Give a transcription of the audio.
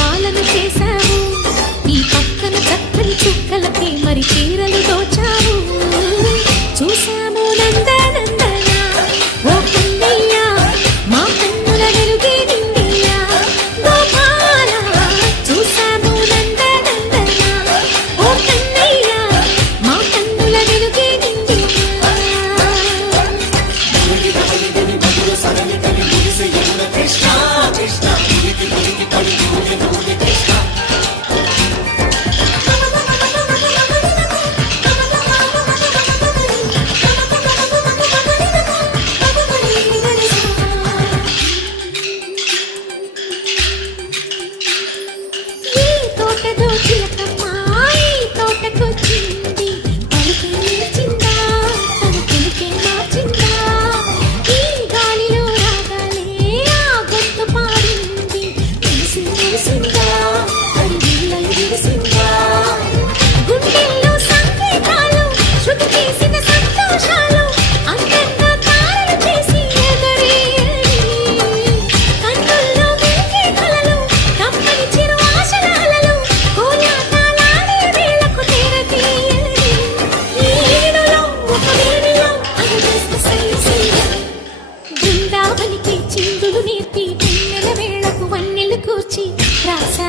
పాలను చేశావు. ఈ పక్కన కత్తలి చుక్కలకి మరి చీరలు దోచావు. చూశాము నందనందన ఓ కన్నయ్య మా కన్నుల వెలుగే నిన్నయ్య. గోపాల చూశాము నందనందన ఓ కన్నయ్య మా కన్నుల వెలుగే నేర్పి చిందులు నేర్పి వెన్నెల వన్నెలు కూర్చి రాసా